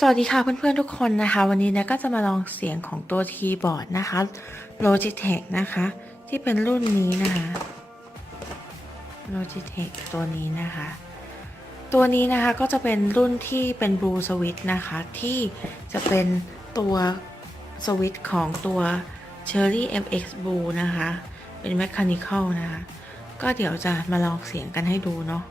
สวัสดีค่ะเพื่อนๆทุกคนนะคะวันนี้นะก็จะมาลองเสียงของตัวคีย์บอร์ดนะคะ Logitech นะคะที่เป็นรุ่นนี้นะคะ Logitech ตัวนี้นะคะตัวนี้นะคะก็จะเป็นรุ่นที่เป็น Blue Switch นะคะที่จะเป็นตัวสวิตช์ของตัว Cherry FX Blue นะคะเป็น Mechanical นะคะก็เดี๋ยวจะมาลองเสียงกันให้ดูเนาะ